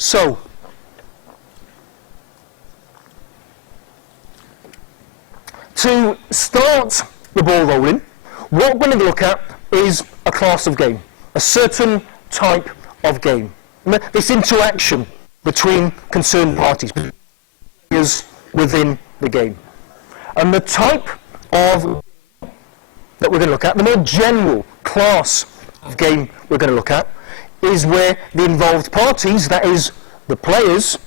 So, to start the ball rolling, what we're going to look at is a class of game, a certain type of game. This interaction between concerned parties is within the game. And the type of that we're going to look at, the more general class of game we're going to look at, is where the involved parties, that is, the players,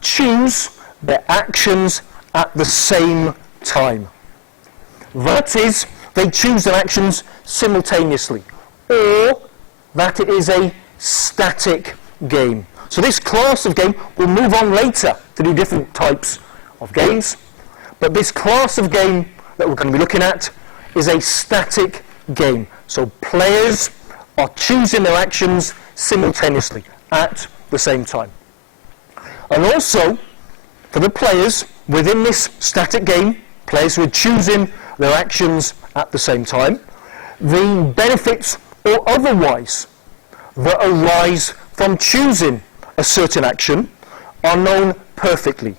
choose their actions at the same time. That is, they choose their actions simultaneously, or that it is a static game. So this class of game, we'll move on later to do different types of games, but this class of game that we're going to be looking at is a static game. So players are choosing their actions simultaneously at the same time. And also, for the players within this static game, players who are choosing their actions at the same time, the benefits or otherwise that arise from choosing a certain action are known perfectly.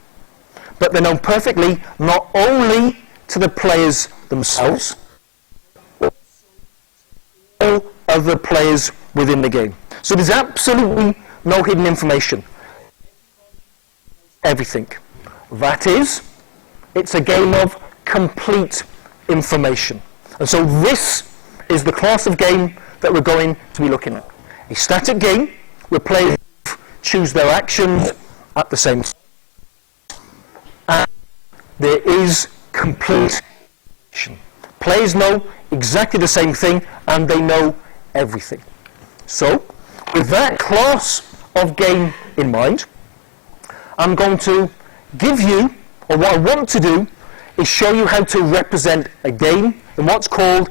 But they're known perfectly not only to the players themselves, but all other players within the game. So there's absolutely no hidden information. Everything. That is, it's a game of complete information. And so this is the class of game that we're going to be looking at. A static game where players choose their actions at the same time. And there is complete information. Players know exactly the same thing and they know everything. So, with that class of game in mind, I'm going to give you, or what I want to do, is show you how to represent a game in what's called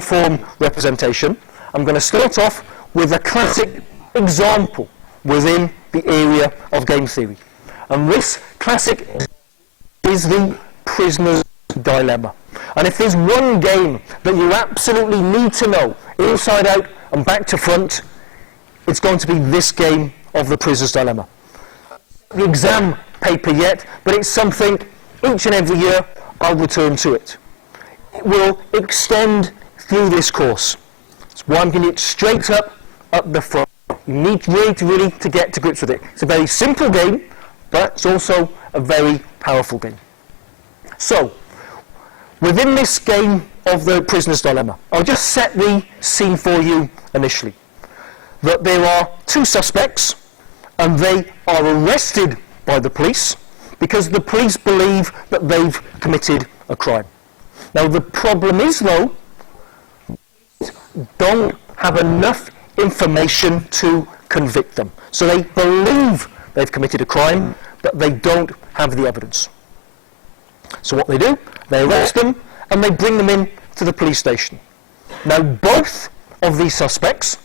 form representation. I'm going to start off with a classic example within the area of game theory. And this classic is the prisoner's dilemma. And if there's one game that you absolutely need to know inside out and back to front, it's going to be this game of the prisoner's dilemma. The exam paper yet, but it's something each and every year I'll return to it. It will extend through this course. That's why I'm getting it straight up the front. You need really to get to grips with it. It's a very simple game, but it's also a very powerful game. So, within this game of the prisoner's dilemma, I'll just set the scene for you initially. That there are two suspects, and they are arrested by the police because the police believe that they've committed a crime. Now the problem is, though, don't have enough information to convict them. So they believe they've committed a crime, but they don't have the evidence. So what they do, they arrest them and they bring them in to the police station. Now both of these suspects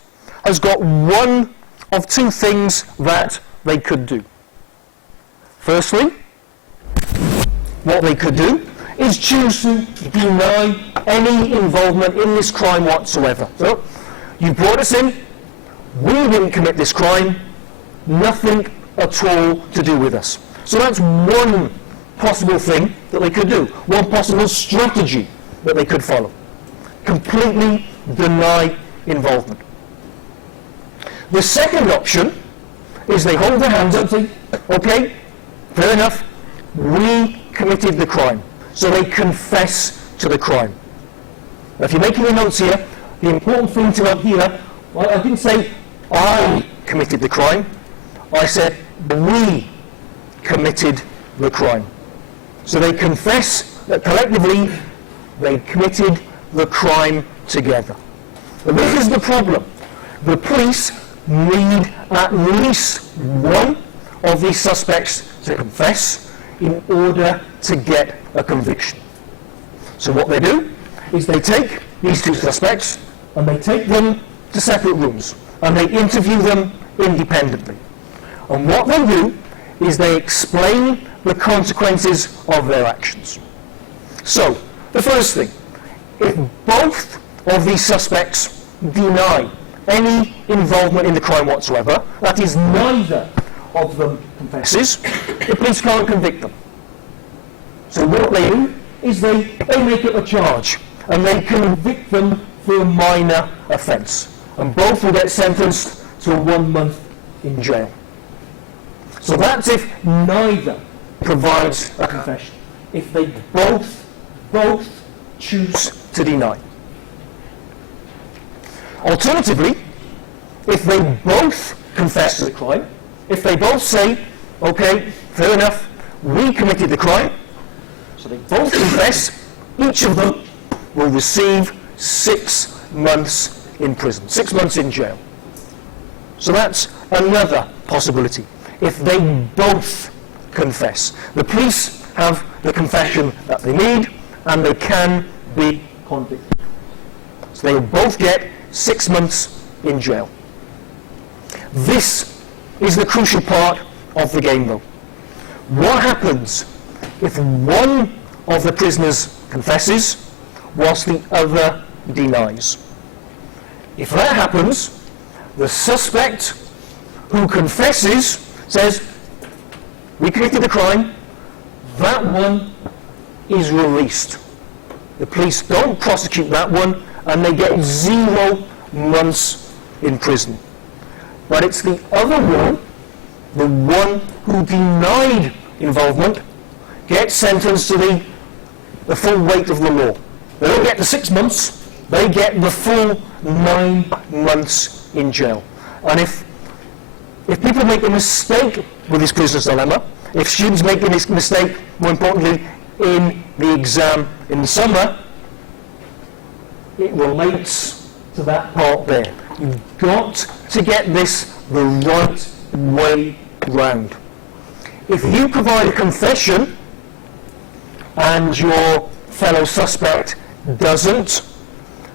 has got one of two things that they could do. Firstly, what they could do is choose to deny any involvement in this crime whatsoever. So, you brought us in, we didn't commit this crime, nothing at all to do with us. So that's one possible thing that they could do, one possible strategy that they could follow. Completely deny involvement. The second option is they hold their hands up and say, okay, fair enough, we committed the crime. So they confess to the crime. Now if you're making your notes here, the important thing to have here, well, I didn't say I committed the crime, I said we committed the crime. So they confess that collectively they committed the crime together. But this is the problem. The police need at least one of these suspects to confess in order to get a conviction. So what they do is they take these two suspects and they take them to separate rooms and they interview them independently. And what they do is they explain the consequences of their actions. So, the first thing, if both of these suspects deny any involvement in the crime whatsoever, that is, neither of them confesses, the police can't convict them. So what they do is they make up a charge, and they convict them for a minor offence, and both will get sentenced to 1 month in jail. So that's if neither provides a confession. If they both choose to deny. Alternatively, if they both confess to the crime, if they both say, okay, fair enough, we committed the crime, so they both confess, each of them will receive 6 months in prison, 6 months in jail. So that's another possibility. If they both confess. The police have the confession that they need, and they can be convicted. So they will both get 6 months in jail. This is the crucial part of the game, though. What happens if one of the prisoners confesses whilst the other denies? If that happens, the suspect who confesses says, we committed the crime, that one is released. The police don't prosecute that one, and they get 0 months in prison. But it's the other one, the one who denied involvement, gets sentenced to the full weight of the law. They don't get the 6 months, they get the full 9 months in jail. And if people make a mistake with this prisoner's dilemma, if students make a mistake, more importantly, in the exam in the summer, it relates to that part there. You've got to get this the right way round. If you provide a confession and your fellow suspect doesn't,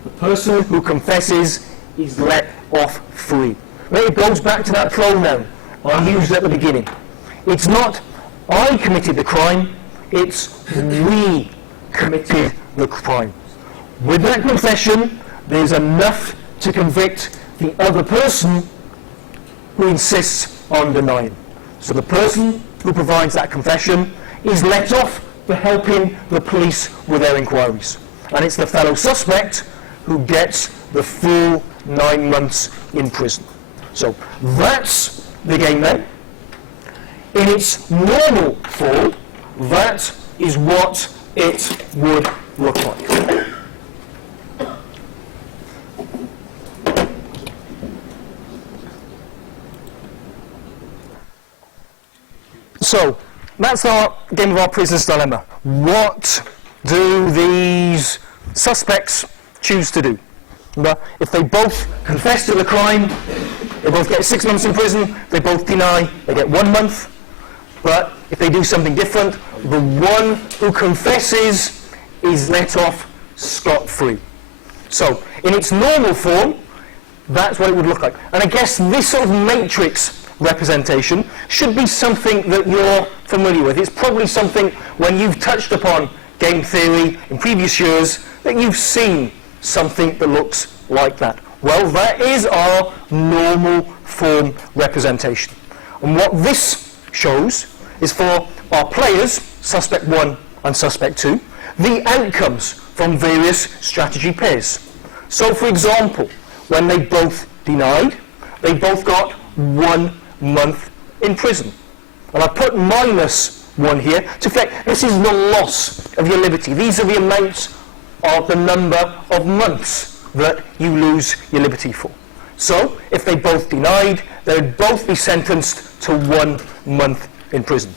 the person who confesses is let off free. It goes back to that pronoun I used at the beginning. It's not I committed the crime, it's we committed the crime. With that confession, there's enough to convict the other person who insists on denying. So the person who provides that confession is let off for helping the police with their inquiries. And it's the fellow suspect who gets the full 9 months in prison. So that's the game then. In its normal form, that is what it would look like. So, that's our game of our prisoner's dilemma. What do these suspects choose to do? Remember, if they both confess to the crime, they both get 6 months in prison. They both deny, they get 1 month. But if they do something different, the one who confesses is let off scot-free. So, in its normal form, that's what it would look like. And I guess this sort of matrix representation should be something that you're familiar with. It's probably something when you've touched upon game theory in previous years that you've seen something that looks like that. Well, that is our normal form representation. And what this shows is for our players, suspect 1 and suspect 2, the outcomes from various strategy pairs. So, for example, when they both denied, they both got 1 month in prison. And I put -1 here to reflect this is the loss of your liberty. These are the amounts of the number of months that you lose your liberty for. So, if they both denied, they would both be sentenced to 1 month in prison.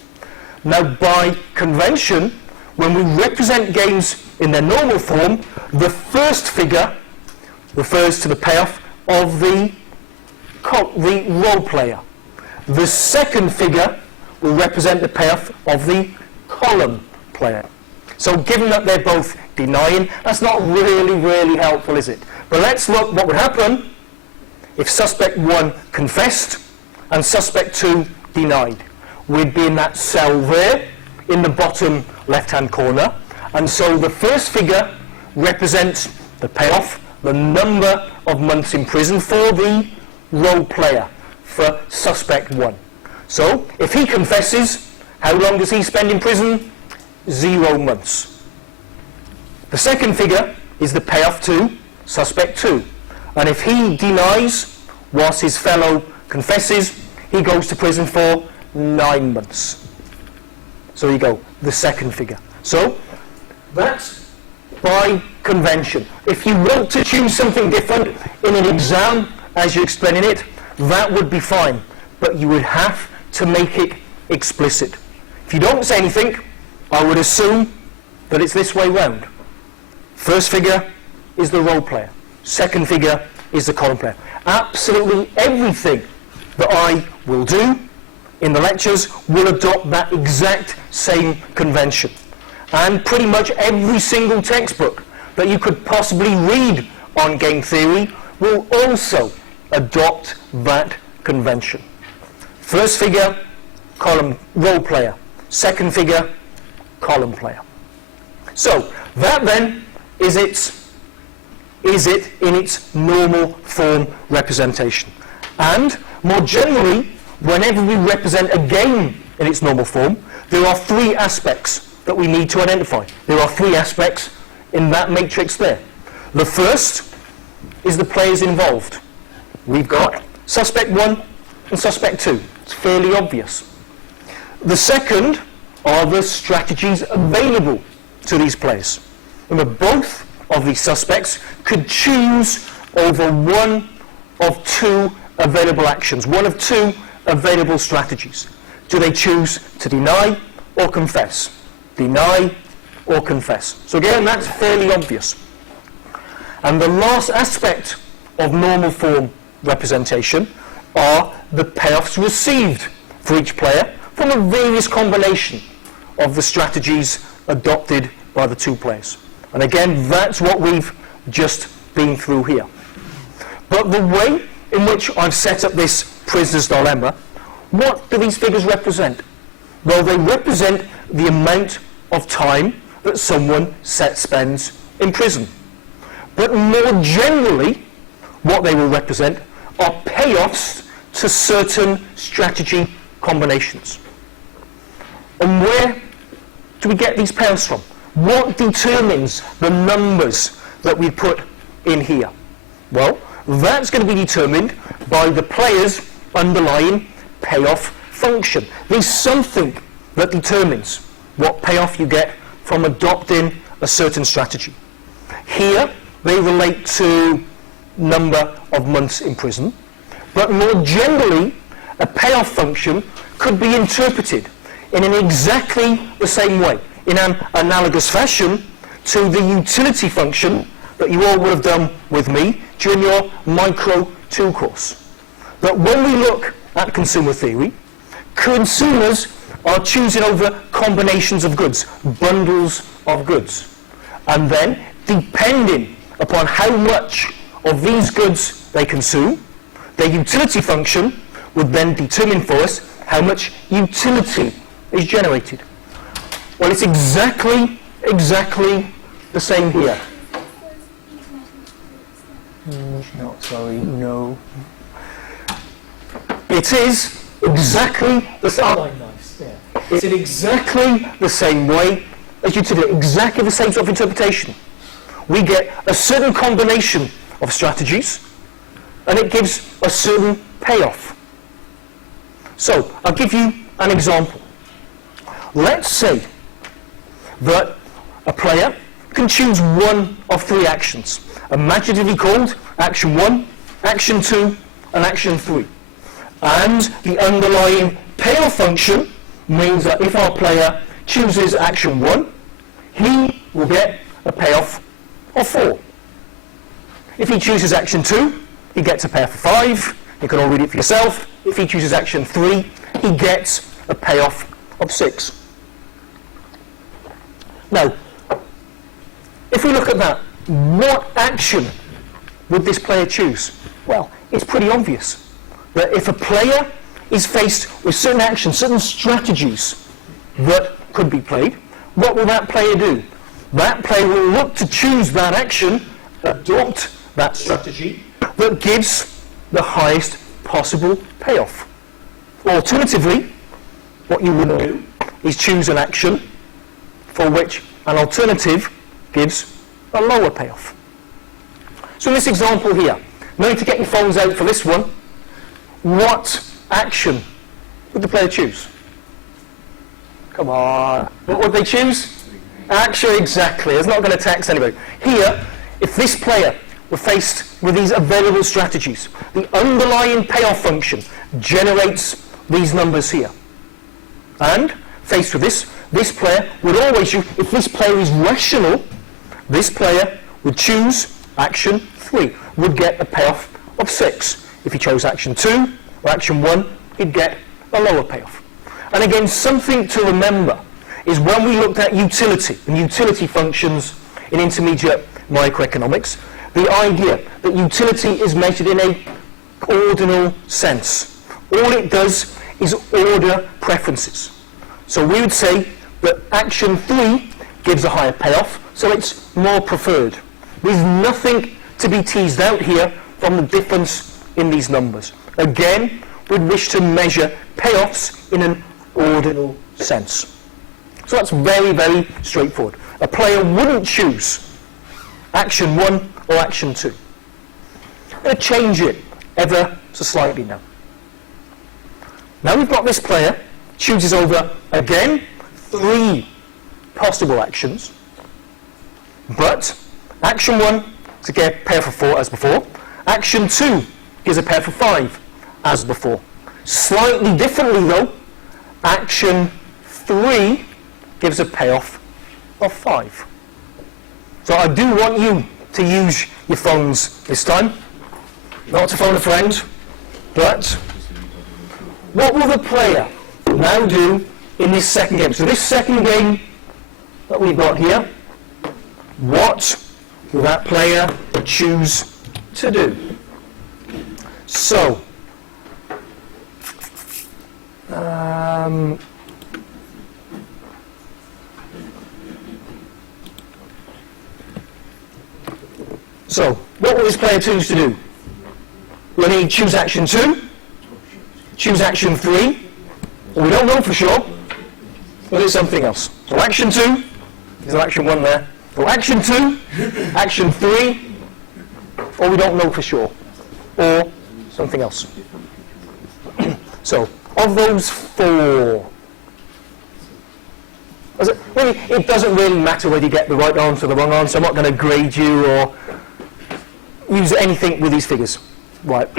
Now, by convention, when we represent games in their normal form, the first figure refers to the payoff of the role player. The second figure will represent the payoff of the column player. So given that they're both denying, that's not really helpful, is it? But let's look what would happen if suspect 1 confessed and suspect 2 denied. We'd be in that cell there in the bottom left-hand corner. And so the first figure represents the payoff, the number of months in prison for the role player, for suspect 1. So, if he confesses, how long does he spend in prison? 0 months. The second figure is the payoff to suspect 2. And if he denies, whilst his fellow confesses, he goes to prison for 9 months. So you go, the second figure. So, that's by convention. If you want to choose something different in an exam, as you're explaining it, that would be fine. But you would have to make it explicit. If you don't say anything, I would assume that it's this way round. First figure is the role player. Second figure is the column player. Absolutely everything that I will do in the lectures will adopt that exact same convention. And pretty much every single textbook that you could possibly read on game theory will also adopt that convention. First figure, column role player. Second figure, column player. So that then is it in its normal form representation. And more generally, whenever we represent a game in its normal form, there are 3 aspects that we need to identify. There are 3 aspects in that matrix there. The first is the players involved. We've got suspect 1 and suspect 2. It's fairly obvious. The second are the strategies available to these players. Remember, both of these suspects could choose over one of 2 available actions, one of 2 available strategies. Do they choose to deny or confess? Deny or confess. So again, that's fairly obvious. And the last aspect of normal form representation are the payoffs received for each player from a various combination of the strategies adopted by the 2 players. And again, that's what we've just been through here. But the way in which I've set up this prisoner's dilemma, what do these figures represent? Well, they represent the amount of time that someone spends in prison. But more generally, what they will represent are payoffs to certain strategy combinations. And where do we get these payoffs from? What determines the numbers that we put in here? Well, that's going to be determined by the player's underlying payoff function. There's something that determines what payoff you get from adopting a certain strategy. Here, they relate to number of months in prison, but more generally, a payoff function could be interpreted in an exactly the same way, in an analogous fashion to the utility function that you all would have done with me during your Micro 2 course. That when we look at consumer theory, consumers are choosing over combinations of goods, bundles of goods. And then, depending upon how much of these goods they consume, their utility function would then determine for us how much utility is generated. Well, it's exactly the same here. No, sorry, no. It is exactly the same. It's in exactly the same way as utility, exactly the same sort of interpretation. We get a certain combination of strategies, and it gives a certain payoff. So, I'll give you an example. Let's say that a player can choose one of 3 actions, imaginatively called Action 1, Action 2, and Action 3. And the underlying payoff function means that if our player chooses Action 1, he will get a payoff of 4. If he chooses Action 2, he gets a payoff of 5. You can all read it for yourself. If he chooses Action 3, he gets a payoff of 6. Now, if we look at that, what action would this player choose? Well, it's pretty obvious that if a player is faced with certain actions, certain strategies that could be played, what will that player do? That player will look to choose that action, adopt that strategy, that gives the highest possible payoff. Alternatively, what you would do is choose an action for which an alternative gives a lower payoff. So in this example here, no need to get your phones out for this one. What action would the player choose? Come on. What would they choose? Action, exactly. It's not going to tax anybody. Here, if this player were faced with these available strategies, the underlying payoff function generates these numbers here. And faced with this player would always choose, if this player is rational, this player would choose action 3, would get a payoff of 6. If he chose action 2 or action 1, he'd get a lower payoff. And again, something to remember is when we looked at utility and utility functions in intermediate microeconomics, the idea that utility is measured in a ordinal sense. All it does is order preferences. So we would say that action 3 gives a higher payoff, so it's more preferred. There's nothing to be teased out here from the difference in these numbers. Again, we'd wish to measure payoffs in an ordinal sense. So that's very, very straightforward. A player wouldn't choose action 1 or action 2. I'm going to change it ever so slightly now. Now we've got this player chooses over, again, 3 possible actions, but action 1 to get a payoff of 4 as before, action 2 gives a payoff of 5 as before. Slightly differently though, action 3 gives a payoff of 5. So I do want you to use your phones this time, not to phone a friend, but what will the player now do in this second game? So this second game that we've got here, what will that player choose to do? So, what will this player choose to do? Will he choose action 2? Choose action 3? Well, we don't know for sure. But it's something else. So action 2, there's action 1 there. So action 2, action 3, or we don't know for sure. Or something else. So, of those 4, it doesn't really matter whether you get the right answer or the wrong answer. I'm not going to grade you or use anything with these figures. Right.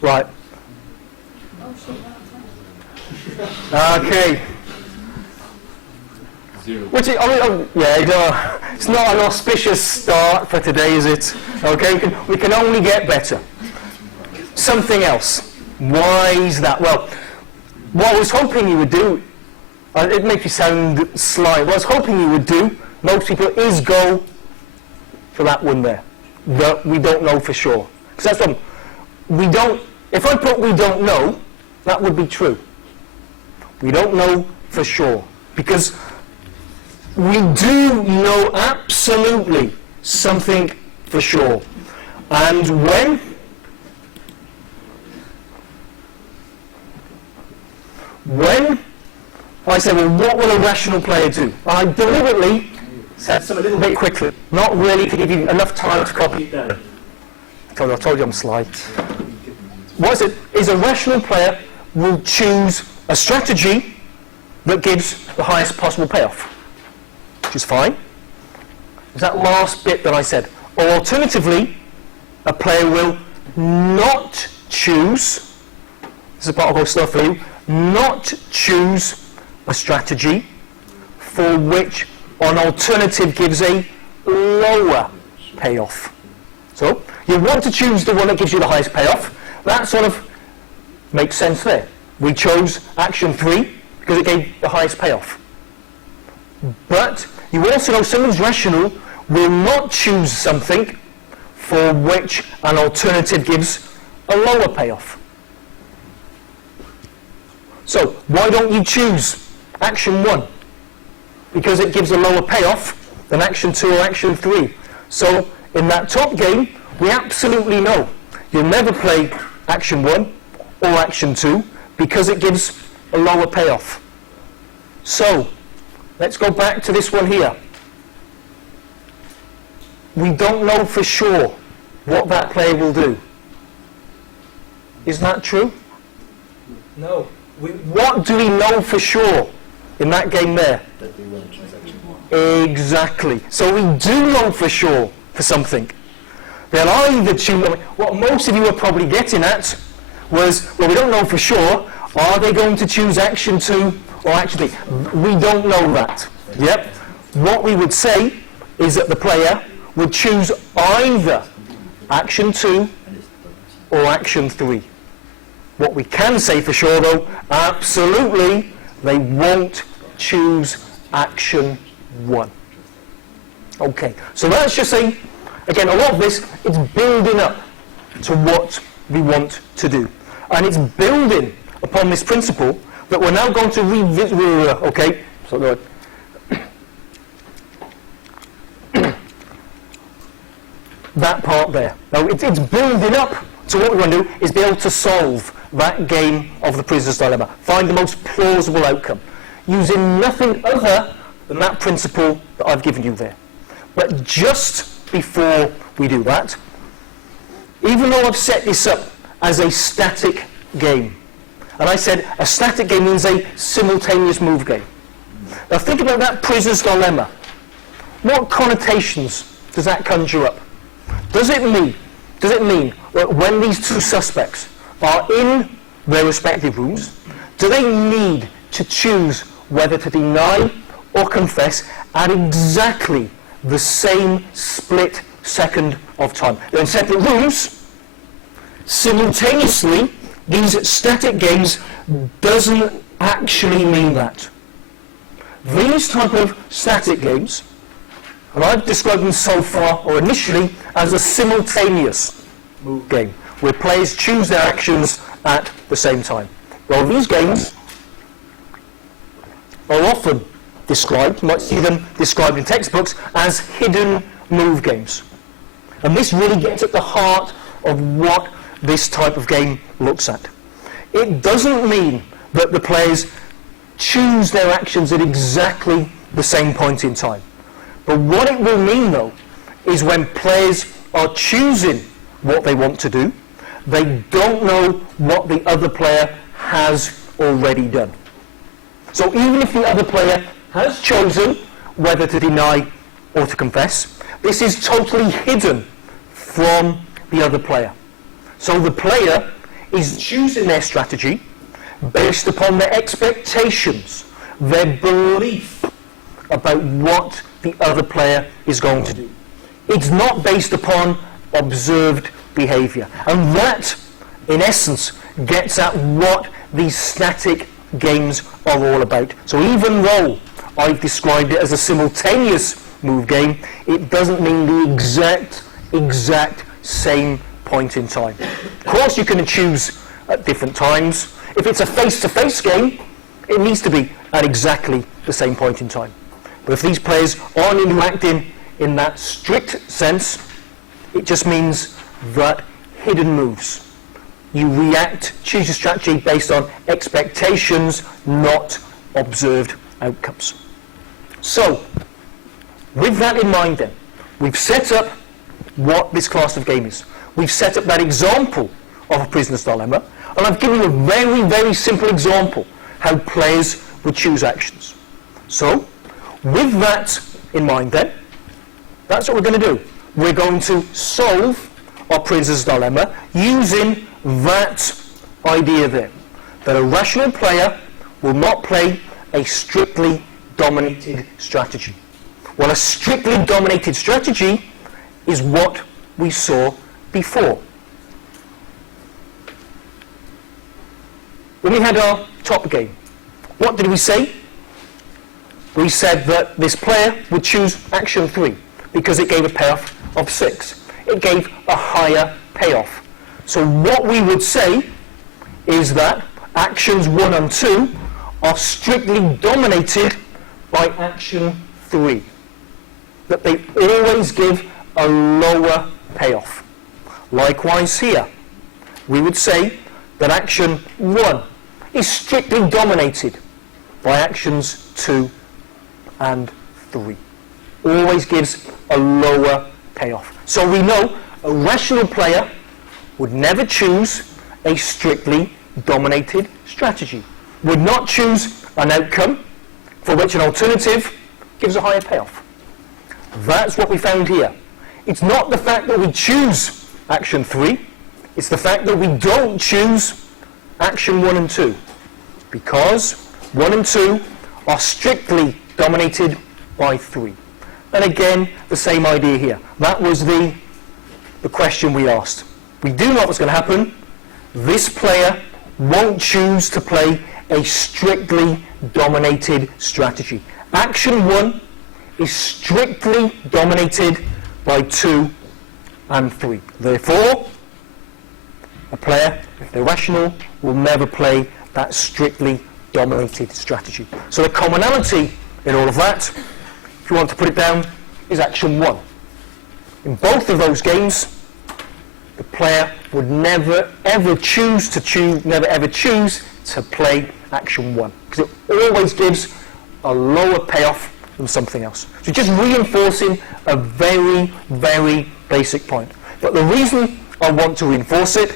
Right. Okay. Which is, it's not an auspicious start for today, is it? Okay, we can only get better. Something else. Why is that? Well, what I was hoping you would do, it makes you sound sly, what I was hoping you would do, most people, is go for that one there. That we don't know for sure. Because that's the problem. If I put we don't know, that would be true. We don't know for sure. Because we do know absolutely something for sure. And when I say, well, what will a rational player do? I deliberately said some a little bit quickly, not really to give you enough time to copy it down. I told you I'm sly. What is it? Is a rational player will choose a strategy that gives the highest possible payoff, which is fine. It's that last bit that I said. Or alternatively, a player will not choose, this is a part I'll go slow for you, not choose a strategy for which an alternative gives a lower payoff. So, you want to choose the one that gives you the highest payoff. That sort of makes sense there. We chose action 3 because it gave the highest payoff. But you also know someone's rational will not choose something for which an alternative gives a lower payoff. So, why don't you choose action 1? Because it gives a lower payoff than action 2 or action 3. So, in that top game, we absolutely know you'll never play action 1 or action 2 because it gives a lower payoff. So, let's go back to this one here. We don't know for sure what that player will do. Is that true? No. What do we know for sure in that game there? That they won't choose action 1. Exactly. So we do know for sure for something. They'll either choose, what most of you are probably getting at was, well, we don't know for sure, are they going to choose action 2 or action 3? We don't know that. Yep. What we would say is that the player would choose either action 2 or action 3. What we can say for sure though, absolutely, they won't choose action 1. Okay, so let's just say, again, a lot of this, it's building up to what we want to do. And it's building upon this principle that we're now going to revisit, okay, so go ahead. That part there. Now, it's building up to what we want to do is be able to solve that game of the prisoner's dilemma. Find the most plausible outcome, using nothing other than that principle that I've given you there. But just before we do that, even though I've set this up as a static game, and I said a static game means a simultaneous move game. Now think about that prisoner's dilemma. What connotations does that conjure up? Does it mean that when these two suspects are in their respective rooms, do they need to choose whether to deny or confess at exactly the same split second of time? They're in separate rooms. Simultaneously, these static games doesn't actually mean that. These type of static games, and I've described them so far, or initially, as a simultaneous move game, where players choose their actions at the same time. Well, these games are often described, you might see them described in textbooks, as hidden move games. And this really gets at the heart of what this type of game looks at. It doesn't mean that the players choose their actions at exactly the same point in time. But what it will mean, though, is when players are choosing what they want to do, they don't know what the other player has already done. So even if the other player has chosen whether to deny or to confess, this is totally hidden from the other player. So the player is choosing their strategy based upon their expectations, their belief about what the other player is going to do. It's not based upon observed behavior. And that, in essence, gets at what these static games are all about. So even though I've described it as a simultaneous move game, it doesn't mean the exact same point in time. Of course, you can choose at different times. If it's a face-to-face game, it needs to be at exactly the same point in time. But if these players aren't interacting in that strict sense, it just means that hidden moves. You react, choose your strategy based on expectations, not observed outcomes. So, with that in mind then, we've set up what this class of game is. We've set up that example of a prisoner's dilemma, and I've given you a very, very simple example how players would choose actions. So, with that in mind then, that's what we're going to do. We're going to solve our prisoner's dilemma using that idea there, that a rational player will not play a strictly dominated strategy. Well, a strictly dominated strategy is what we saw before. When we had our top game, what did we say? We said that this player would choose action 3 because it gave a payoff of 6. It gave a higher payoff. So what we would say is that actions 1 and 2 are strictly dominated by action 3. That they always give a lower payoff. Likewise here, we would say that action 1 is strictly dominated by actions 2 and 3. Always gives a lower payoff. So we know a rational player would never choose a strictly dominated strategy, would not choose an outcome for which an alternative gives a higher payoff. That's what we found here. It's not the fact that we choose action 3, it's the fact that we don't choose action 1 and 2, because 1 and 2 are strictly dominated by 3. And again, the same idea here. That was the question we asked. We do know what's going to happen. This player won't choose to play a strictly dominated strategy. Action 1 is strictly dominated by 2 and 3. Therefore, a player, if they're rational, will never play that strictly dominated strategy. So the commonality in all of that, if you want to put it down, is action 1. In both of those games, the player would never ever choose to play action 1, because it always gives a lower payoff than something else. So just reinforcing a very, very basic point. But the reason I want to reinforce it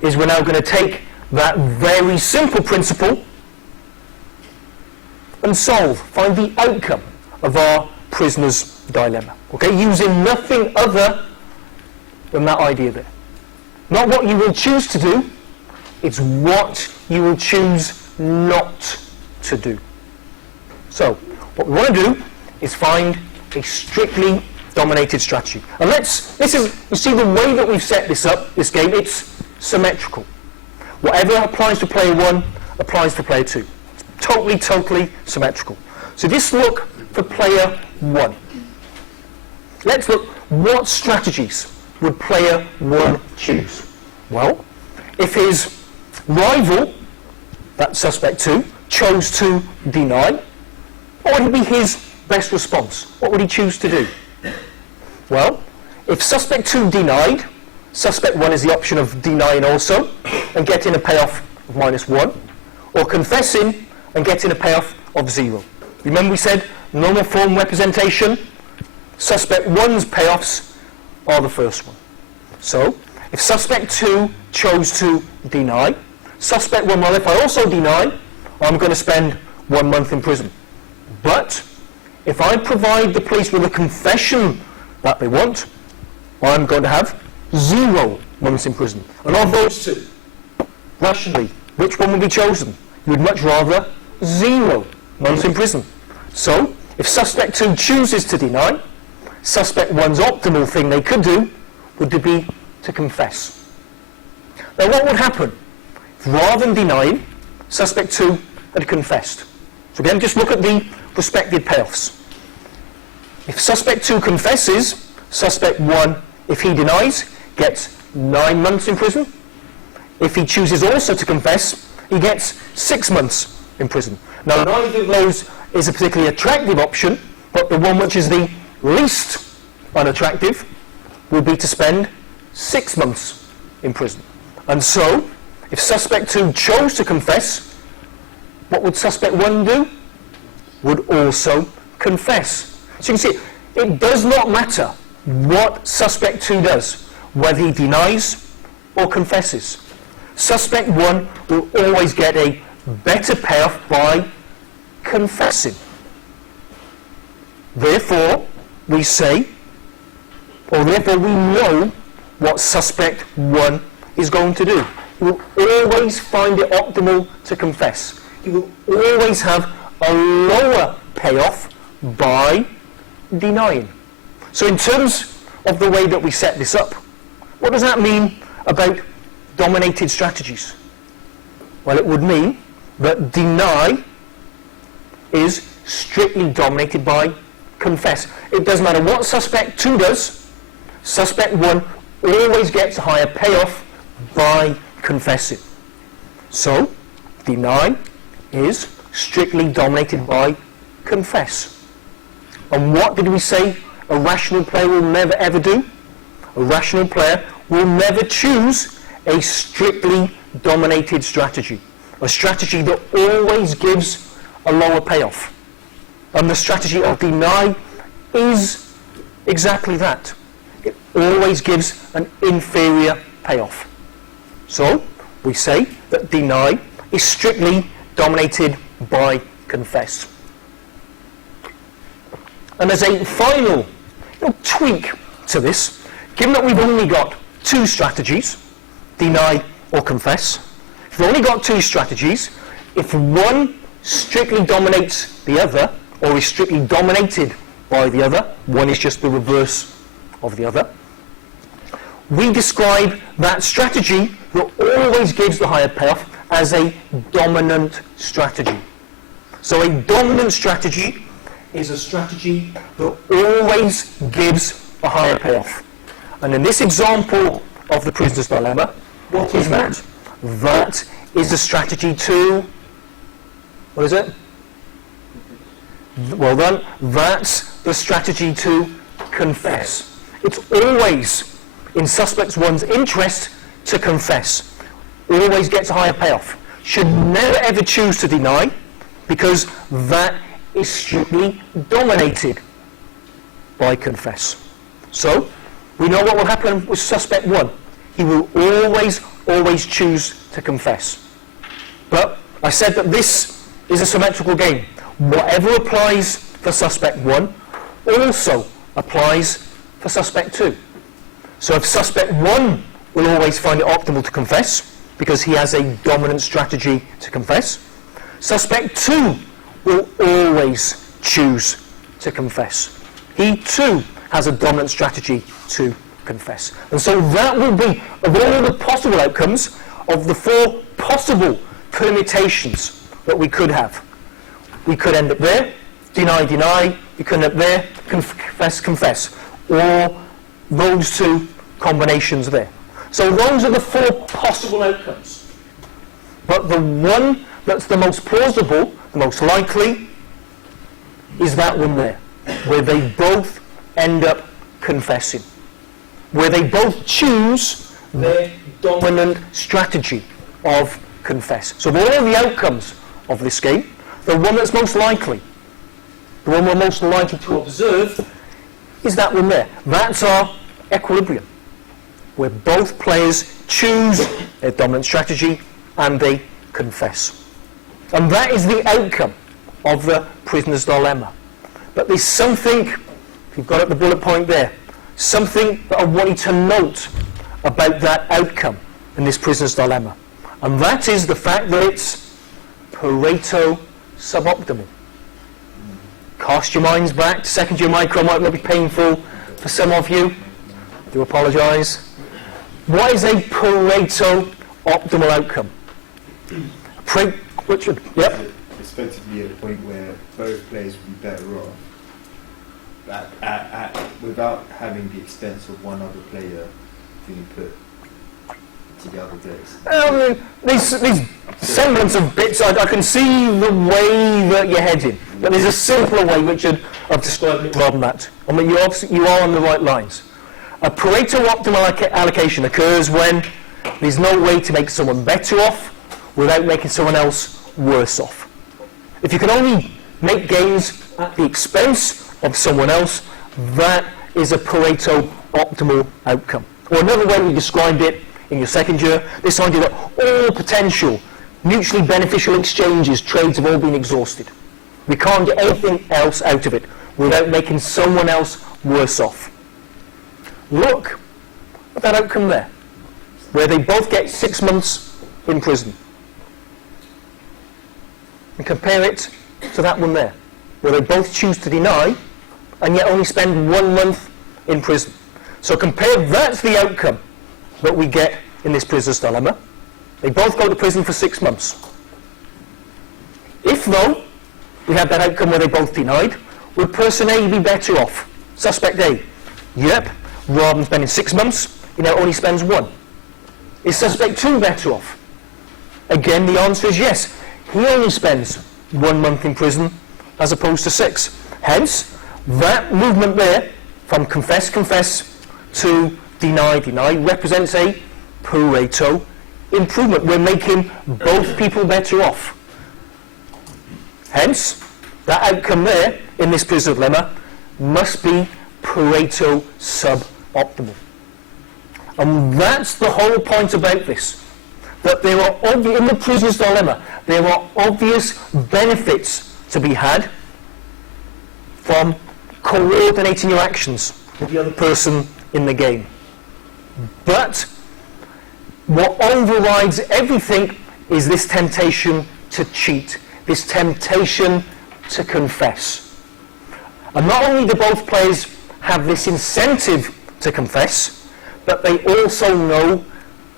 is we're now going to take that very simple principle and find the outcome of our prisoner's dilemma. Okay, using nothing other than that idea there. Not what you will choose to do, it's what you will choose not to do. So, what we want to do is find a strictly dominated strategy. And you see the way that we've set this up, this game, it's symmetrical. Whatever applies to player 1 applies to player 2. It's totally symmetrical. So just look for player 1. Let's look, what strategies would player 1 choose? Well, if his rival, that suspect 2, chose to deny, what would be his best response? What would he choose to do? Well, if suspect 2 denied, suspect 1 is the option of denying also and getting a payoff of -1, or confessing and getting a payoff of 0. Remember we said normal form representation, suspect 1's payoffs are the first one. So, if suspect 2 chose to deny, suspect 1, well, if I also deny, I'm going to spend 1 month in prison. But if I provide the police with a confession that they want, I'm going to have 0 months in prison. And of those two, rationally, which one would be chosen? You would much rather 0 months in prison. So, if suspect 2 chooses to deny, suspect 1's optimal thing they could do would be to confess. Now what would happen if rather than denying, suspect 2 had confessed? So again, just look at the respective payoffs. If suspect 2 confesses, suspect 1, if he denies, gets 9 months in prison. If he chooses also to confess, he gets 6 months in prison. Now, neither of those is a particularly attractive option, but the one which is the least unattractive will be to spend 6 months in prison. And so, if suspect 2 chose to confess, what would suspect 1 do? Would also confess. So you can see, it does not matter what suspect 2 does, whether he denies or confesses. Suspect 1 will always get a better payoff by confessing. Therefore, we say, or therefore we know what suspect 1 is going to do. He will always find it optimal to confess. He will always have a lower payoff by denying. So in terms of the way that we set this up, what does that mean about dominated strategies? Well, it would mean that deny is strictly dominated by confess. It doesn't matter what suspect 2 does, suspect 1 always gets a higher payoff by confessing. So, deny is strictly dominated by confess. And what did we say a rational player will never ever do? A rational player will never choose a strictly dominated strategy, a strategy that always gives a lower payoff. And the strategy of deny is exactly that. It always gives an inferior payoff. So we say that deny is strictly dominated by confess. And as a final tweak to this, given that we've only got two strategies, deny or confess, if we've only got two strategies, if one strictly dominates the other, or is strictly dominated by the other, one is just the reverse of the other, we describe that strategy that always gives the higher payoff as a dominant strategy. So a dominant strategy is a strategy that always gives a higher payoff. And in this example of the prisoner's dilemma, what is that? That is the strategy to, what is it? Well done. That's the strategy to confess. It's always in suspect one's interest to confess. Always gets a higher payoff. Should never ever choose to deny, because that is strictly dominated by confess. So, we know what will happen with suspect one. He will always choose to confess. But I said that this is a symmetrical game. Whatever applies for suspect one also applies for suspect two. So if suspect one will always find it optimal to confess, because he has a dominant strategy to confess, suspect two will always choose to confess. He too has a dominant strategy to confess. And so that will be, of all the possible outcomes, of the four possible permutations that we could have. We could end up there, deny, deny. We could end up there, confess, confess. Or those two combinations there. So those are the four possible outcomes. But the one that's the most plausible, the most likely, is that one there, where they both end up confessing, where they both choose their dominant strategy of confess. So of all of the outcomes of this game, the one that's most likely, the one we're most likely to observe, is that one there. That's our equilibrium, where both players choose their dominant strategy and they confess. And that is the outcome of the prisoner's dilemma. But there's something, if you've got up the bullet point there, something that I want you to note about that outcome in this prisoner's dilemma. And that is the fact that it's Pareto suboptimal. Cast your minds back to second-year micro. Might be painful for some of you. I do apologise. What is a Pareto optimal outcome? Richard, yep. It's supposed to be a point where both players would be better off without having the expense of one other player being put to the other bits. These semblance of bits, I can see the way that you're heading, but there's a simpler way, Richard, of describing it rather than that. I mean, you are on the right lines. A Pareto optimal allocation occurs when there's no way to make someone better off without making someone else worse off. If you can only make gains at the expense of someone else, that is a Pareto optimal outcome. Or another way we described it in your second year, this idea that all potential mutually beneficial exchanges, trades have all been exhausted. We can't get anything else out of it without making someone else worse off. Look at that outcome there, where they both get 6 months in prison. And compare it to that one there, where they both choose to deny and yet only spend 1 month in prison. So compare that to the outcome that we get in this prisoner's dilemma. They both go to prison for 6 months. If, though, we have that outcome where they both denied, would person A be better off? Suspect A. Yep. Rather than spending 6 months, he now only spends 1. Is suspect 2 better off? Again, the answer is yes. He only spends 1 month in prison as opposed to 6. Hence, that movement there from confess, confess to deny, deny represents a Pareto improvement. We're making both people better off. Hence, that outcome there in this Prisoner's Dilemma must be Pareto suboptimal. And that's the whole point about this. That there are in the Prisoner's Dilemma, there are obvious benefits to be had from coordinating your actions with the other person in the game. But what overrides everything is this temptation to cheat, this temptation to confess. And not only do both players have this incentive to confess, but they also know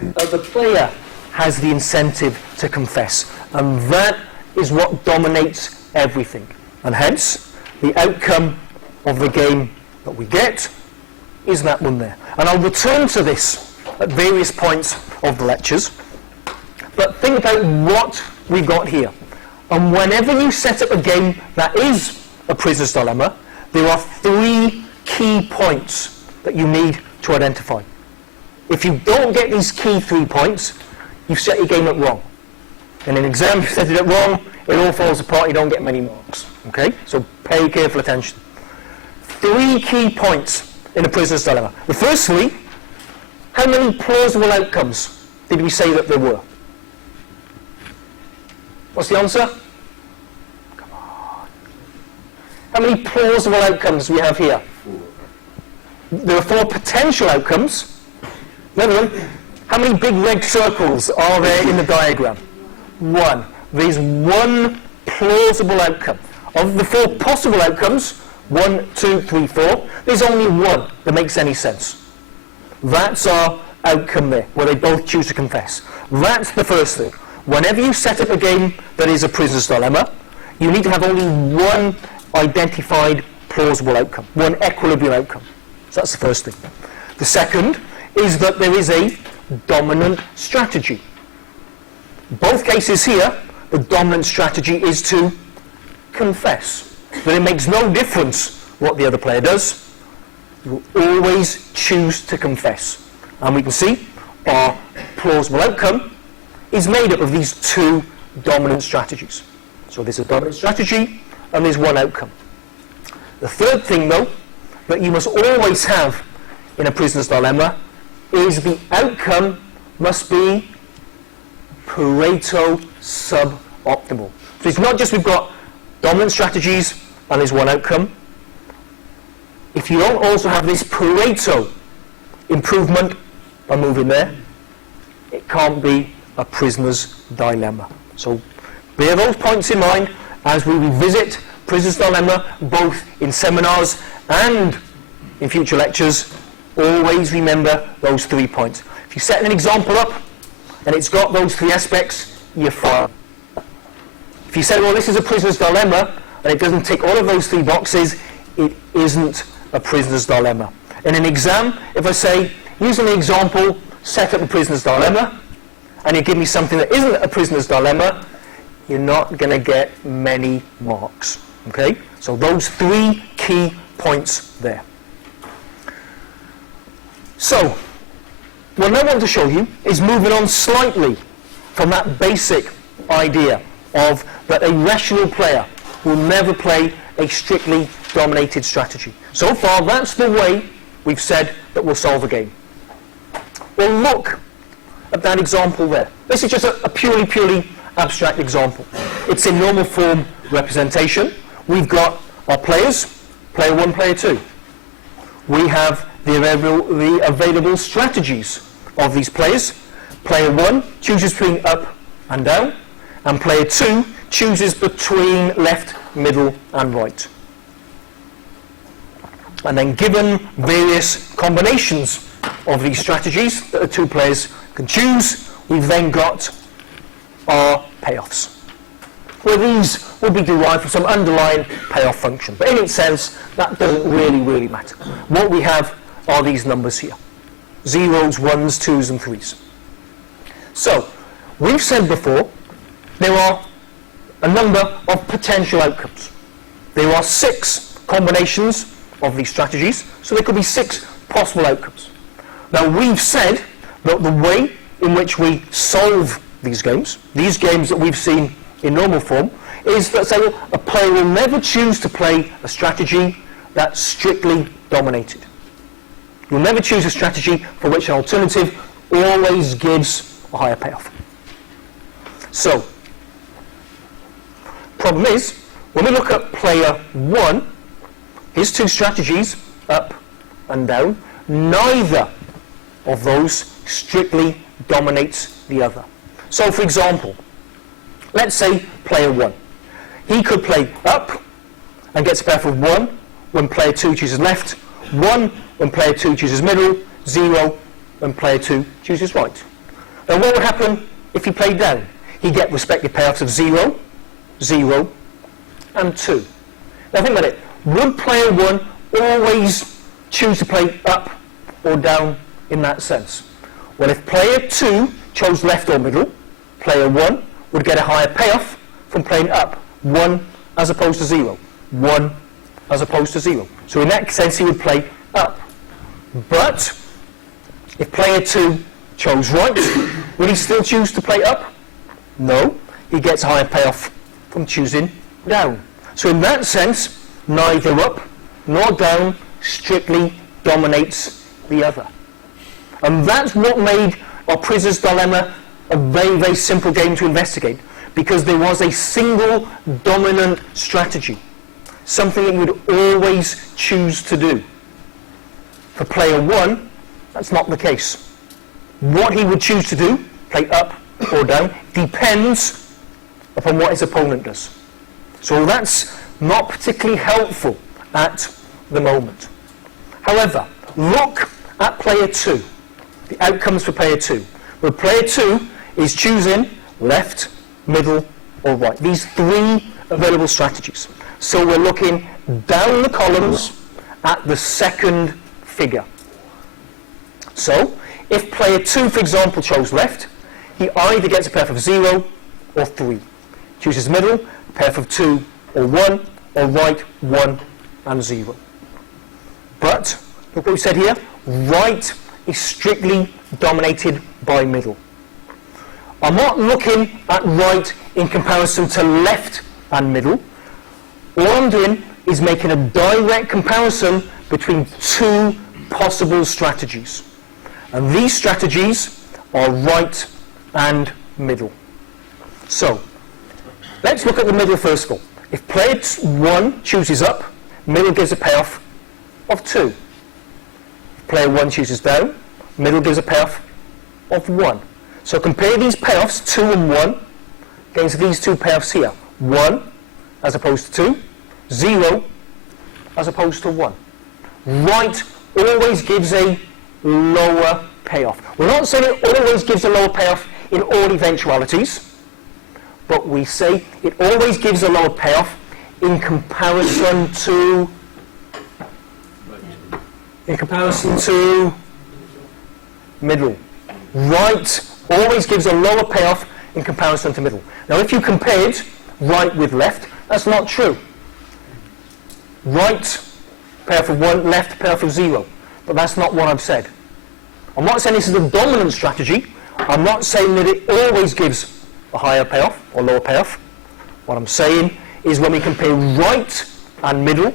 that the player has the incentive to confess. And that is what dominates everything. And hence, the outcome of the game that we get is that one there. And I'll return to this at various points of the lectures. But think about what we've got here. And whenever you set up a game that is a Prisoner's Dilemma, there are 3 key points that you need to identify. If you don't get these key 3 points, you've set your game up wrong. In an exam, if you set it up wrong, it all falls apart, you don't get many marks. Okay? So pay careful attention. 3 key points in a Prisoner's Dilemma. The first 3, how many plausible outcomes did we say that there were? What's the answer? Come on. How many plausible outcomes do we have here? 4. There are 4 potential outcomes. Another one. How many big red circles are there in the diagram? 1. There's 1 plausible outcome. Of the 4 possible outcomes, 1, 2, 3, 4, there's only 1 that makes any sense. That's our outcome there, where they both choose to confess. That's the first thing. Whenever you set up a game that is a Prisoner's Dilemma, you need to have only 1 identified plausible outcome, 1 equilibrium outcome. So that's the first thing. The second is that there is a dominant strategy. Both cases here, the dominant strategy is to confess. But it makes no difference what the other player does. You will always choose to confess. And we can see our plausible outcome is made up of these 2 dominant strategies. So there's a dominant strategy and there's 1 outcome. The third thing, though, that you must always have in a Prisoner's Dilemma is the outcome must be Pareto suboptimal. So it's not just we've got dominant strategies and there's 1 outcome. If you don't also have this Pareto improvement by moving there, it can't be a Prisoner's Dilemma. So bear those points in mind as we revisit Prisoner's Dilemma both in seminars and in future lectures. Always remember those 3 points. If you set an example up and it's got those 3 aspects, you're fine. If you say, well, this is a Prisoner's Dilemma and it doesn't tick all of those 3 boxes, it isn't a Prisoner's Dilemma. In an exam, if I say, using an example, set up a Prisoner's Dilemma, and you give me something that isn't a Prisoner's Dilemma, you're not going to get many marks. Okay? So those 3 key points there. So, what I want to show you is moving on slightly from that basic idea of that a rational player will never play a strictly dominated strategy. So far, that's the way we've said that we'll solve a game. Well, look at that example there. This is just a purely abstract example. It's in normal form representation. We've got our players, player 1, player 2. We have the available strategies of these players. Player 1 chooses between up and down, and player 2 chooses between left, middle and right. And then given various combinations of these strategies that the 2 players can choose, we've then got our payoffs. Well, these will be derived from some underlying payoff function. But in its sense, that doesn't really matter. What we have are these numbers here. 0s, 1s, 2s and 3s. So, we've said before, there are a number of potential outcomes. There are 6 combinations of these strategies, so there could be 6 possible outcomes. Now, we've said that the way in which we solve these games that we've seen in normal form, is that, say, a player will never choose to play a strategy that's strictly dominated. You'll never choose a strategy for which an alternative always gives a higher payoff. So, problem is, when we look at player 1, his two strategies, up and down, neither of those strictly dominates the other. So, for example, let's say player 1. He could play up and gets a payoff of 1 when player 2 chooses left, 1 when player 2 chooses middle, 0 when player 2 chooses right. Now, what would happen if he played down? He'd get respective payoffs of 0, 0, and 2. Now, think about it. Would player 1 always choose to play up or down in that sense? Well, if player 2 chose left or middle, player 1 would get a higher payoff from playing up, 1 as opposed to 0, 1 as opposed to 0. So in that sense, he would play up. But if player 2 chose right, would he still choose to play up? No, he gets a higher payoff from choosing down. So in that sense, neither up nor down strictly dominates the other. And that's what made our Prisoner's Dilemma a very, very simple game to investigate, because there was a single dominant strategy, something that you would always choose to do. For player 1, that's not the case. What he would choose to do, play up or down, depends upon what his opponent does. So that's not particularly helpful at the moment. However, look at player 2, the outcomes for player 2. Where player 2 is choosing left, middle, or right. These three available strategies. So we're looking down the columns at the second figure. So, if player 2, for example, chose left, he either gets a payoff of 0 or 3. Chooses middle, a payoff of 2 or 1, or right, 1 and 0. But, look what we said here, right is strictly dominated by middle. I'm not looking at right in comparison to left and middle. All I'm doing is making a direct comparison between two possible strategies. And these strategies are right and middle. So, let's look at the middle first of all. If player 1 chooses up, middle gives a payoff of 2. If player 1 chooses down, middle gives a payoff of 1. So compare these payoffs, 2 and 1, against these two payoffs here. 1 as opposed to 2, 0 as opposed to 1. Right always gives a lower payoff. We're not saying it always gives a lower payoff in all eventualities, but we say it always gives a lower payoff in comparison to middle. Right always gives a lower payoff in comparison to middle. Now, if you compared right with left, that's not true. Right, payoff of 1, left, payoff of 0. But that's not what I've said. I'm not saying this is a dominant strategy. I'm not saying that it always gives a higher payoff or lower payoff. What I'm saying is when we compare right and middle,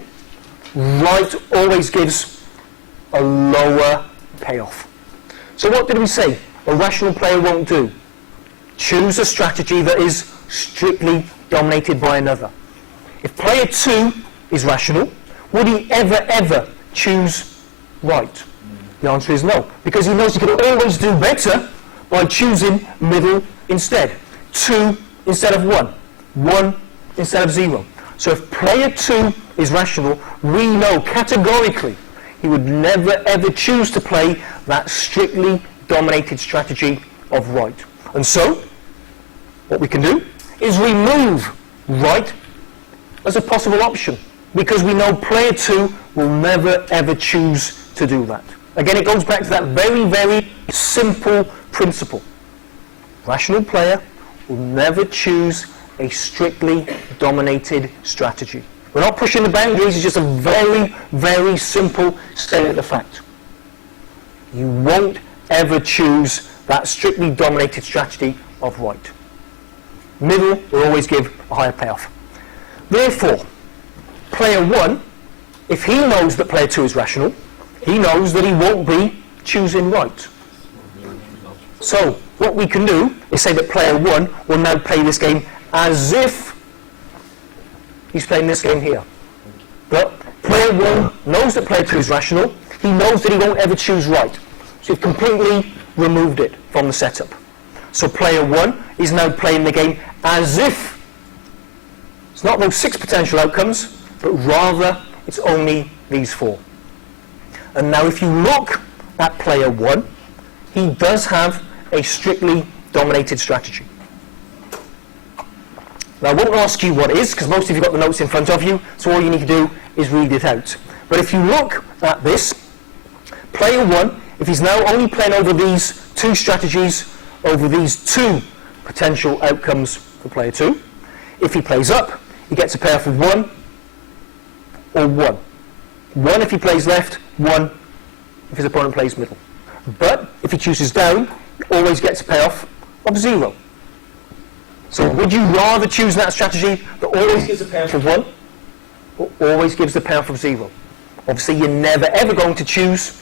right always gives a lower payoff. So what did we say a rational player won't do? Choose a strategy that is strictly dominated by another. If player 2 is rational, would he ever choose right? The answer is no, because he knows he can always do better by choosing middle instead. 2 instead of 1, 1 instead of 0. So if player 2 is rational, we know categorically he would never ever choose to play that strictly dominated strategy of right. And so, what we can do is remove right as a possible option, because we know player 2 will never ever choose to do that. Again, it goes back to that very, very simple principle. Rational player will never choose a strictly dominated strategy. We're not pushing the boundaries, it's just a very, very simple statement of fact. you won't ever choose that strictly dominated strategy of right. Middle will always give a higher payoff. Therefore, player 1, if he knows that player 2 is rational, he knows that he won't be choosing right. So, what we can do is say that player 1 will now play this game as if he's playing this game here. But player 1 knows that player 2 is rational, he knows that he won't ever choose right. So you've completely removed it from the setup. So player 1 is now playing the game as if it's not those 6 potential outcomes, but rather it's only these 4. And now if you look at player 1, he does have a strictly dominated strategy. Now I won't ask you what it is, because most of you got the notes in front of you, so all you need to do is read it out. But if you look at this, player 1, if he's now only playing over these 2 strategies, over these 2 potential outcomes for player 2, if he plays up, he gets a payoff of 1 or 1. 1 if he plays left, 1 if his opponent plays middle. But if he chooses down, he always gets a payoff of 0. So would you rather choose that strategy that always gives a payoff of 1 or always gives the payoff of 0? Obviously you're never ever going to choose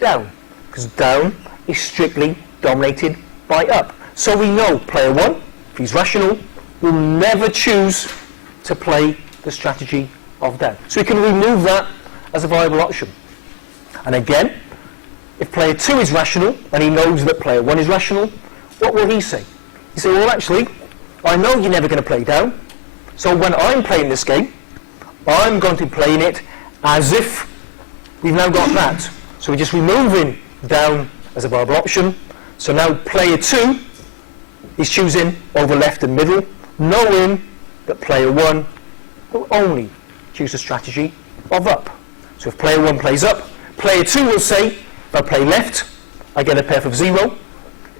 down, because down is strictly dominated by up. So we know player 1, if he's rational, will never choose to play the strategy of down. So we can remove that as a viable option. And again, if player 2 is rational and he knows that player 1 is rational, what will he say? He say, well actually, I know you're never going to play down, so when I'm playing this game, I'm going to be playing it as if we've now got that. So we're just removing down as a viable option. So now player 2 is choosing over left and middle, knowing that player 1 will only choose the strategy of up. So if player 1 plays up, player 2 will say, if I play left, I get a payoff of 0.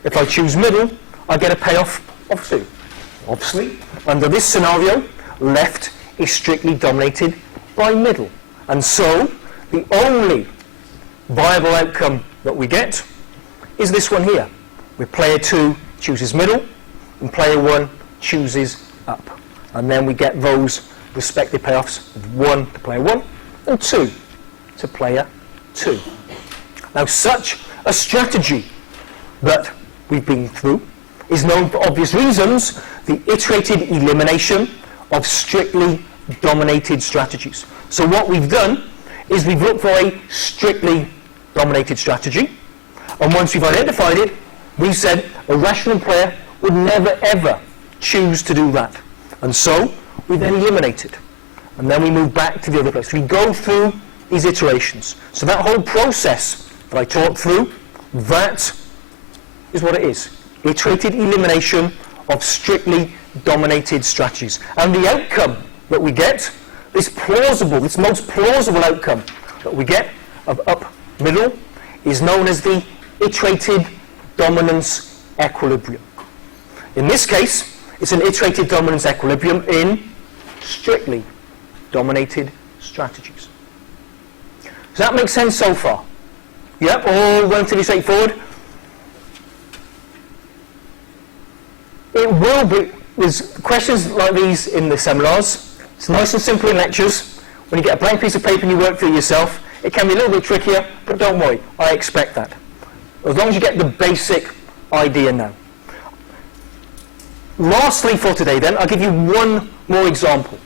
If I choose middle, I get a payoff of 2. Obviously, under this scenario, left is strictly dominated by middle. And so, the only viable outcome that we get is this one here, where player 2 chooses middle and player 1 chooses up. And then we get those respective payoffs of 1 to player 1 and 2 to player 2. Now such a strategy that we've been through is known for obvious reasons, the iterated elimination of strictly dominated strategies. So what we've done is we've looked for a strictly dominated strategy, and once we've identified it, we said a rational player would never ever choose to do that. And so we then eliminate it. And then we move back to the other place. We go through these iterations. So that whole process that I talked through, that is what it is. Iterated elimination of strictly dominated strategies. And the outcome that we get, this most plausible outcome that we get of up middle, is known as the iterated dominance equilibrium. In this case, it's an iterated dominance equilibrium in strictly dominated strategies. Does that make sense so far? Yep, all relatively straightforward. It will be, there's questions like these in the seminars. It's nice and simple in lectures. When you get a blank piece of paper and you work through it yourself, it can be a little bit trickier, but don't worry, I expect that. As long as you get the basic idea now. Lastly for today then, I'll give you one more example.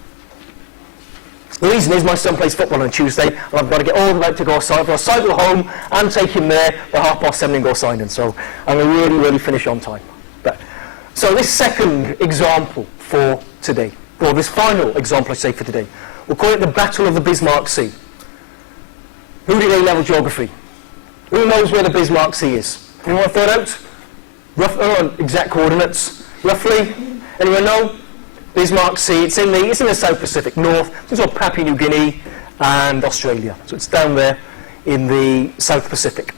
The reason is my son plays football on Tuesday, and I've got to get all the way to Gorsinden. I've got to cycle home and take him there by 7:30 in Gorsinden, so I'm going to really finish on time. So this second example for today, or this final example I say for today, we'll call it the Battle of the Bismarck Sea. Who did A-level geography? Who knows where the Bismarck Sea is? Anyone thought out? Exact coordinates, roughly? Anyone know? Bismarck Sea, it's in the South Pacific, north, it's sort of Papua New Guinea and Australia. So it's down there in the South Pacific.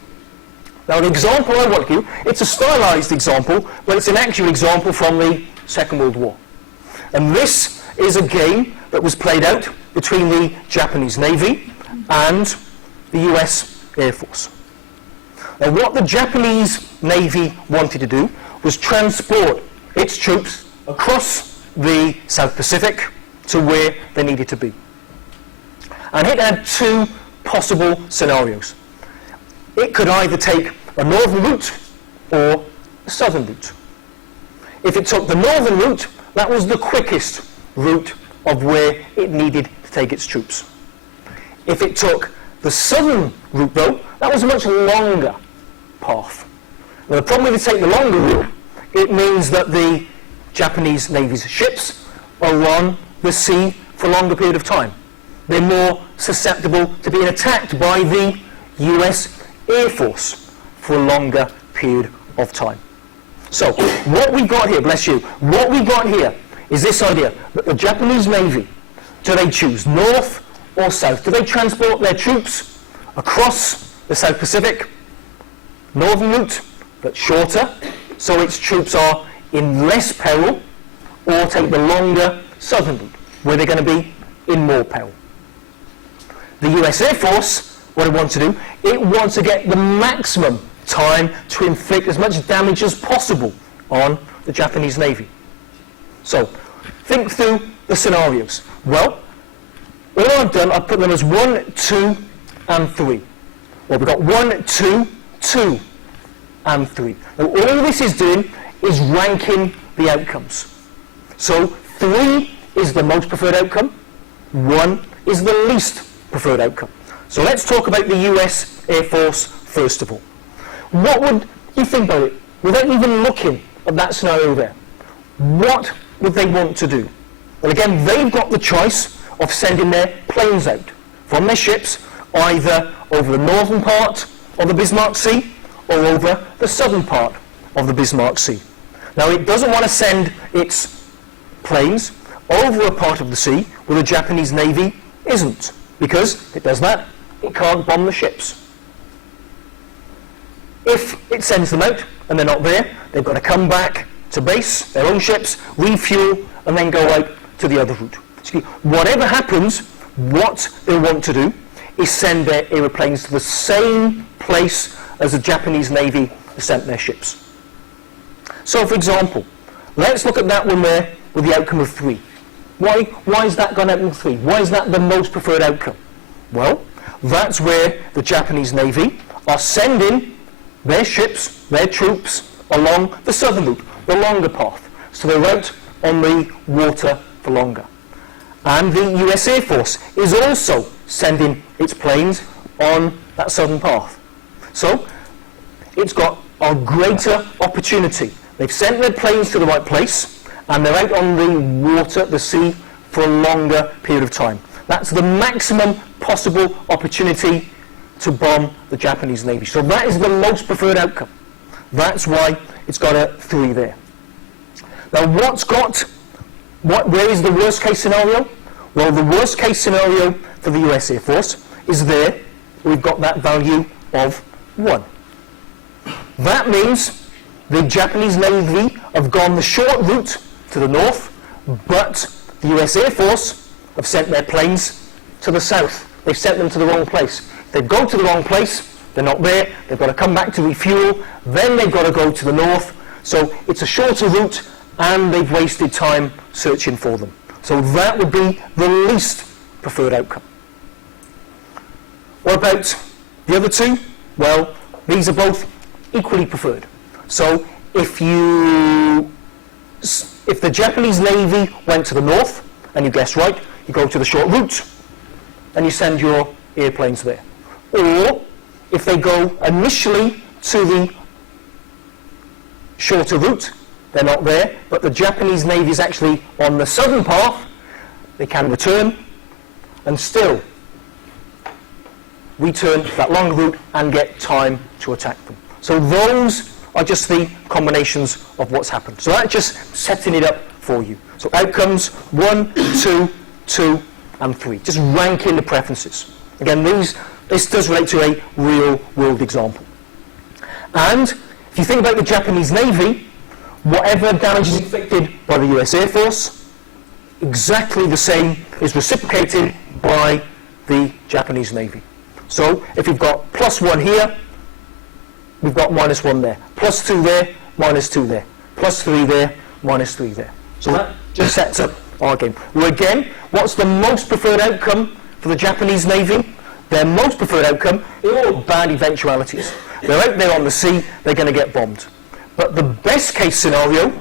Now the example I want to give, it's a stylized example, but it's an actual example from the Second World War. And this is a game that was played out between the Japanese Navy and the US Air Force. Now, what the Japanese Navy wanted to do was transport its troops across the South Pacific to where they needed to be. And it had two possible scenarios. It could either take a northern route or a southern route. If it took the northern route, that was the quickest route of where it needed to take its troops. If it took the southern route, though, that was a much longer path. Now, the problem if you take the longer route, it means that the Japanese Navy's ships are on the sea for a longer period of time. They're more susceptible to being attacked by the US Air Force for a longer period of time. So, what we got here, bless you, what we got here is this idea that the Japanese Navy, do they choose north or south? Do they transport their troops across the South Pacific? Northern route, but shorter, so its troops are in less peril, or take the longer southern route, where they're going to be in more peril. The US Air Force, what it wants to do, it wants to get the maximum time to inflict as much damage as possible on the Japanese Navy. So, think through the scenarios. Well, all I've done, I've put them as 1, 2, and 3. Well, we've got 1, 2, 2, and 3. Now, all this is doing is ranking the outcomes. So, 3 is the most preferred outcome, 1 is the least preferred outcome. So let's talk about the US Air Force first of all. What would you think about it, without even looking at that scenario there? What would they want to do? Well, again, they've got the choice of sending their planes out from their ships, either over the northern part of the Bismarck Sea or over the southern part of the Bismarck Sea. Now, it doesn't want to send its planes over a part of the sea where the Japanese Navy isn't, because if it does that, it can't bomb the ships. If it sends them out and they're not there, they've got to come back to base, their own ships, refuel, and then go out to the other route. So whatever happens, what they want to do is send their aeroplanes to the same place as the Japanese Navy has sent their ships. So, for example, let's look at that one there with the outcome of 3. Why is that gone out in 3? Why is that the most preferred outcome? Well, that's where the Japanese Navy are sending their ships, their troops, along the southern route, the longer path. So they're out on the water for longer. And the US Air Force is also sending its planes on that southern path. So it's got a greater opportunity. They've sent their planes to the right place, and they're out on the water, the sea, for a longer period of time. That's the maximum possible opportunity to bomb the Japanese Navy. So that is the most preferred outcome. That's why it's got a 3 there. Now, where is the worst case scenario? Well, the worst case scenario for the US Air Force is there. We've got that value of 1. That means the Japanese Navy have gone the short route to the north, but the US Air Force have sent their planes to the south. They've sent them to the wrong place. If they go to the wrong place, they're not there, they've got to come back to refuel, then they've got to go to the north. So it's a shorter route, and they've wasted time searching for them. So that would be the least preferred outcome. What about the other 2? Well, these are both equally preferred. So if the Japanese Navy went to the north, and you guessed right, you go to the short route, and you send your airplanes there. Or, if they go initially to the shorter route, they're not there, but the Japanese Navy is actually on the southern path, they can return, and still return that long route and get time to attack them. So those are just the combinations of what's happened. So that's just setting it up for you. So outcomes 1, 2, 2, and 3. Just ranking the preferences. Again, this does relate to a real-world example. And if you think about the Japanese Navy, whatever damage is inflicted by the US Air Force, exactly the same is reciprocated by the Japanese Navy. So if you've got +1 here, we've got -1 there. +2 there, -2 there. +3 there, -3 there. So that just sets up our game. Well, again, what's the most preferred outcome for the Japanese Navy? Their most preferred outcome is all bad eventualities. They're out there on the sea, they're going to get bombed. But the best case scenario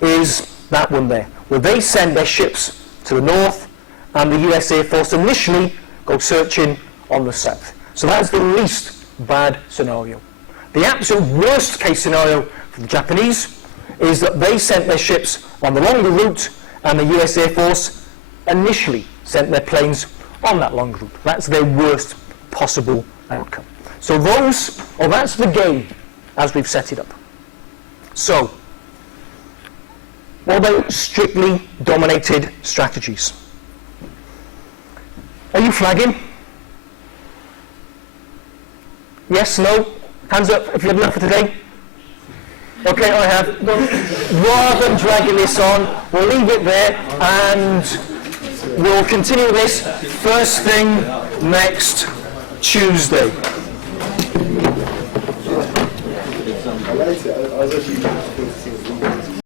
is that one there, where they send their ships to the north and the US Air Force initially go searching on the south. So that's the least bad scenario. The absolute worst case scenario for the Japanese is that they sent their ships on the longer route and the US Air Force initially sent their planes on that long route. That's their worst possible outcome. So that's the game as we've set it up. So, what about strictly dominated strategies? Are you flagging? Yes, no? Hands up if you had enough for today. Okay, I have. Rather than dragging this on, we'll leave it there and we'll continue this first thing next Tuesday. I was actually